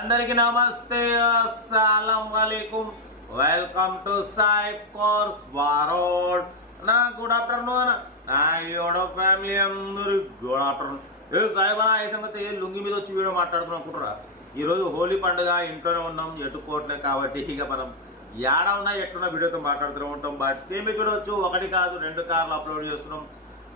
అందరికీ నమస్తే, అస్సలం వాలేకుం. Welcome to Saib cars world. నా గుడ్ ఆఫ్టర్నూన్ నా యోడో ఫ్యామిలీ అందరూ గుడ్ ఆఫ్టర్నూన్. ఏ సాయిబ్ అన్న ఏ సంగతి లుంగి మీద వచ్చి వీడియో మాట్లాడుతున్నాం అనుకుంటారా? ఈరోజు హోలీ పండుగ, ఇంట్లోనే ఉన్నాం, ఎట్టుకోవట్లే కాబట్టి ఇక మనం ఏడా ఉన్నా ఎట్టున్నా వీడియోతో మాట్లాడుతూ ఉంటాం. బట్ స్క్రీన్ మీద చూడవచ్చు, ఒకటి కాదు 2 కార్లు అప్లోడ్ చేస్తున్నాం.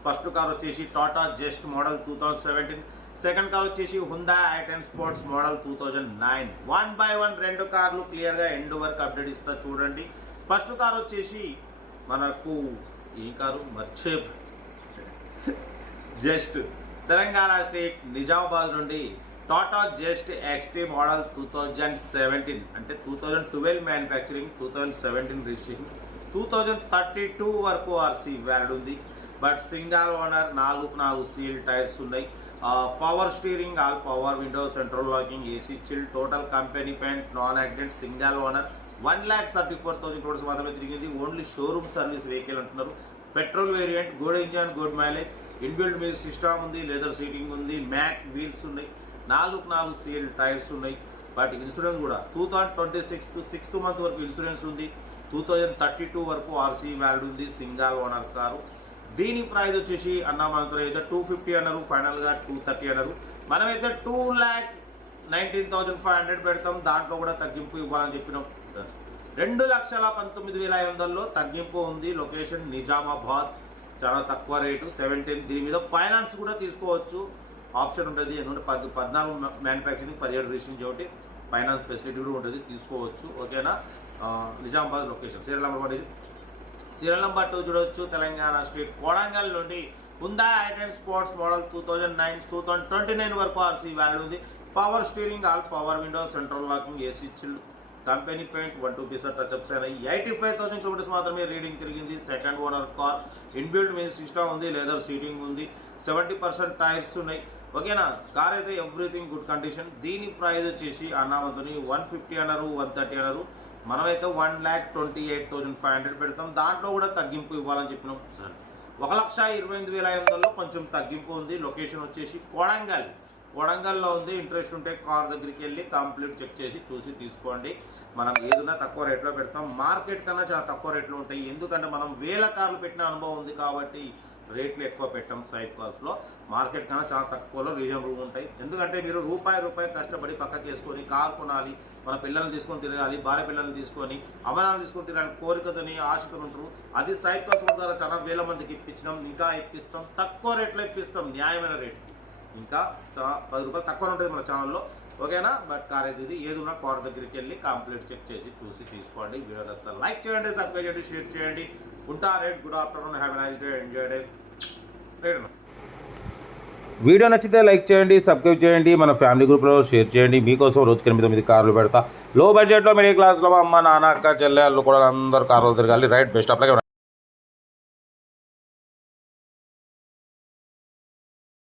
ఫస్ట్ కార్ వచ్చేసి Tata Zest model 2017, second car వచ్చేసి Hyundai i10 sports model 2009. 1 by 1 2 కార్లు క్లియర్గా ఎండ్ వరకు అప్డేట్ ఇస్తా చూడండి. ఫస్ట్ కార్ వచ్చేసి మనకు ఈ car just Telangana state Nizamabad నుండి టాటా జస్ట్ XT మోడల్ 2017, అంటే 2012 మ్యానుఫ్యాక్చరింగ్, 2017 రిజిస్ట్రేషన్, 2032 వరకు ఆర్సీ వ్యాలిడ్ ఉంది. But single owner, 4 seal tyres ఉన్నాయి. Power steering, all power window, central locking, AC chill, total company paint, non accident, single owner. 1,34,000 kilometres మాత్రమే తిరిగింది. Only showroom service vehicle అంటున్నారు. Petrol variant, good engine, good mileage, inbuilt music system ఉంది, leather seating ఉంది, mag wheels ఉన్నాయి, 4 seal tyres ఉన్నాయి. వాటి insurance కూడా 2026 6th month వరకు ఇన్సూరెన్స్ ఉంది. 2032 వరకు ఆర్సీ వ్యాలిడ్ ఉంది. Single owner car. దీని ప్రైస్ వచ్చేసి మనతో అయితే 250 అన్నారు, ఫైనల్గా 230 అన్నారు. మనమైతే 2,19,500 పెడతాం. దాంట్లో కూడా తగ్గింపు ఇవ్వాలని చెప్పినాం. 2,19,500లో తగ్గింపు ఉంది. లొకేషన్ నిజామాబాద్, చాలా తక్కువ రేటు, 17. దీని మీద ఫైనాన్స్ కూడా తీసుకోవచ్చు, ఆప్షన్ ఉంటుంది. ఎందుకంటే 14 మ్యానుఫ్యాక్చరింగ్, 17 రిజిస్ట్రేషన్ కాబట్టి ఫైనాన్స్ ఫెసిలిటీ కూడా ఉంటుంది, తీసుకోవచ్చు. ఓకేనా? నిజామాబాద్ లొకేషన్. సీరియల్ నెంబర్ 1 ఇది. సీరియల్ నెంబర్ 2 చూడవచ్చు, తెలంగాణ స్టేట్ కొడంగల్ నుండి హుండా i10 స్పోర్ట్స్ మోడల్ 2009, 2029 వరకు ఆర్సీ వ్యాలిడ్ ఉంది. Power steering, all power window, central locking, AC chill, company paint, 1-2 pieces touch-ups అయినాయి. 85,000 కిలోమీటర్స్ మాత్రమే రీడింగ్ తిరిగింది. Second owner car. Inbuilt music system ఉంది, leather seating ఉంది, 70% tyres ఉన్నాయి. ఓకేనా? కార్ అయితే ఎవ్రీథింగ్ గుడ్ కండిషన్. దీని ప్రైస్ వచ్చేసి అన్నామంతని 150 అన్నారు, 130 అన్నారు. మనమైతే 1,28,500 పెడతాం. దాంట్లో కూడా తగ్గింపు ఇవ్వాలని చెప్పినాం. 1,28,500లో కొంచెం తగ్గింపు ఉంది. లొకేషన్ వచ్చేసి కొడంగల్లో ఉంది. ఇంట్రెస్ట్ ఉంటే కార్ దగ్గరికి వెళ్ళి కంప్లీట్ చెక్ చేసి చూసి తీసుకోండి. మనం ఏదైనా తక్కువ రేట్లో పెడతాం. మార్కెట్ కన్నా చాలా తక్కువ రేట్లు ఉంటాయి. ఎందుకంటే మనం 1000 కార్లు పెట్టిన అనుభవం ఉంది కాబట్టి రేట్లు ఎక్కువ పెట్టాం. సైడ్ కార్స్లో మార్కెట్ కన్నా చాలా తక్కువలో రీజనబుల్గా ఉంటాయి. ఎందుకంటే మీరు రూపాయి కష్టపడి పక్కకి వేసుకొని కార్ కొనాలి, మన పిల్లల్ని తీసుకొని తిరగాలి, భార్య పిల్లల్ని తీసుకొని అమ్మనాన్ని తీసుకొని తిరగాలి, కోరికతోని ఆశతో ఉంటారు. అది సైడ్ కార్స్ ద్వారా చాలా వేల మందికి ఇప్పించినాం, ఇంకా ఇప్పిస్తాం. తక్కువ రేట్లో ఇప్పిస్తాం, న్యాయమైన రేట్కి. ఇంకా 10 రూపాయలు తక్కువ ఉంటుంది మన ఛానల్లో. ఓకేనా? బట్ కార్ అయితే ఇది. ఏదున్నా కార్ దగ్గరికి వెళ్ళి కంప్లీట్ చెక్ చేసి చూసి తీసుకోండి. వీడియో వస్తారు లైక్ చేయండి, సబ్స్క్రైబ్ చేయండి, షేర్ చేయండి. ఉంటా rate. Good afternoon, have a nice day, enjoy day. Video నచ్చితే లైక్ చేయండి, సబ్స్క్రైబ్ చేయండి, మన ఫ్యామిలీ గ్రూప్లో షేర్ చేయండి. మీకోసం రోజుకి 8 కార్లు పెడతా. లో బడ్జెట్లో, మిడిల్ క్లాస్లో అమ్మ, నాన్న, అక్క, చెల్లెళ్ళు కూడా అందరూ కార్లు తిరగాలి. Right, best of luck.